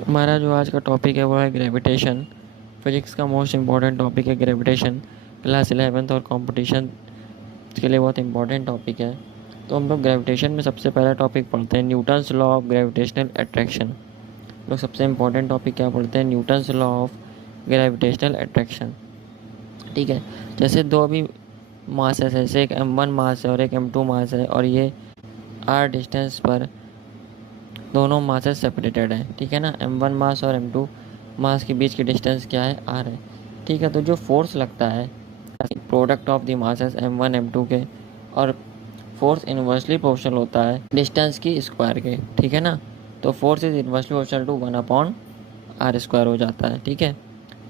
हमारा जो आज का टॉपिक है वो है ग्रेविटेशन। फिजिक्स का मोस्ट इम्पॉर्टेंट टॉपिक है ग्रेविटेशन। क्लास 11th और कंपटीशन के लिए बहुत इंपॉर्टेंट टॉपिक है। तो हम लोग ग्रेविटेशन में सबसे पहला टॉपिक पढ़ते हैं Newton's law of gravitational attraction. लोग सबसे इम्पॉर्टेंट टॉपिक क्या पढ़ते हैं? Newton's law of gravitational attraction. ठीक है, जैसे दो अभी मास है, जैसे एक m1 मास है और एक m2 मास है, और ये r डिस्टेंस पर दोनों मासेस सेपरेटेड हैं। ठीक है ना, m1 मास और m2 मास के बीच की डिस्टेंस क्या है? r है। ठीक है, तो जो फोर्स लगता है product of the masses m1 m2 के, और फोर्स इन्वर्सली प्रोपोर्शनल होता है डिस्टेंस की स्क्वायर के। ठीक है ना, तो force is inversely proportional to 1/r² हो जाता है। ठीक है,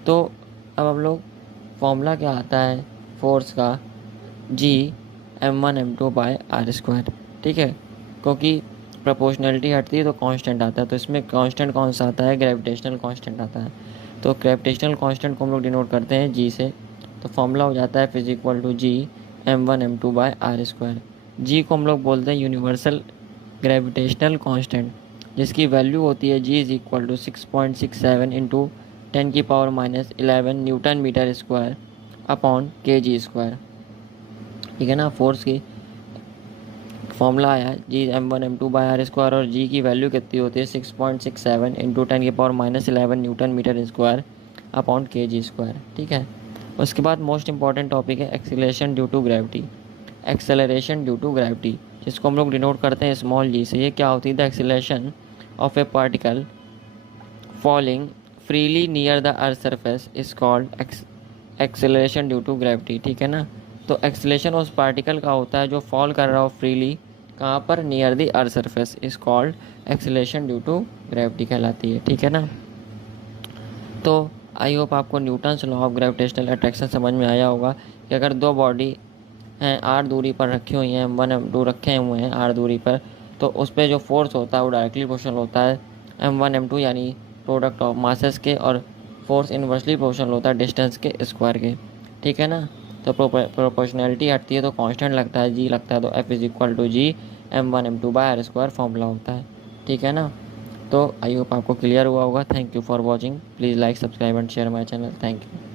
तो अब हम लोग फॉर्मूला क्या आता है फोर्स का? g m1 m2/r²। ठीक है, क्योंकि प्रोपोर्शनलिटी हटती है तो कांस्टेंट आता है, तो इसमें कांस्टेंट कौन सा आता है? ग्रेविटेशनल कांस्टेंट आता है। तो ग्रेविटेशनल कांस्टेंट को हम लोग डिनोट करते हैं g से। तो फॉर्मूला हो जाता है फिजिक्वल to g m1 m2/r²। g को हम लोग बोलते हैं यूनिवर्सल ग्रेविटेशनल कांस्टेंट, जिसकी वैल्यू होती है g is equal to 6.67 into 10⁻11 newton metre square upon kg²। ठीक है ना, फोर्स की फॉर्मूला आया जी m1 m2/r² और जी की वैल्यू कितनी होती है? 6.67 into 10⁻11 newton metre square upon kg²। ठीक है, उसके बाद मोस्ट इंपॉर्टेंट टॉपिक है acceleration due to gravity. Acceleration due to gravity, जिसको हम लोग डिनोट करते हैं स्मॉल जी से। ये क्या होती है? The acceleration of a particle falling freely near the earth surface is called acceleration due to gravity. ठीक है ना, तो एक्सेलरेशन उस पार्टिकल का होता है जो फॉल कर रहा हो फ्रीली, कहाँ पर? Near the earth surface, is called acceleration due to gravity कहलाती है। ठीक है ना, तो आई होप आपको Newton's law of gravitational attraction समझ में आया होगा कि अगर दो बॉडी हैं r दूरी पर रखी हुई हैं, m1 m2 रखे हुए हैं r दूरी पर, तो उस पर जो फोर्स होता है वो डायरेक्टली प्रोपोर्शनल होता है m1 m2 यानी प्रोडक्ट ऑफ मासेस के, और फोर्स इन्वर्सली प्रोपोर्शनल होता है डिस्टेंस के स्क्वायर के। ठीक है ना, तो प्रोपोर्शनैलिटी हटती है तो कांस्टेंट लगता है, g लगता है, तो f is equal to g m1 m2/r² formula होता है। ठीक है ना, तो आई होप आपको क्लियर हुआ होगा। Thank you for watching. Please like, subscribe and share my channel. Thank you.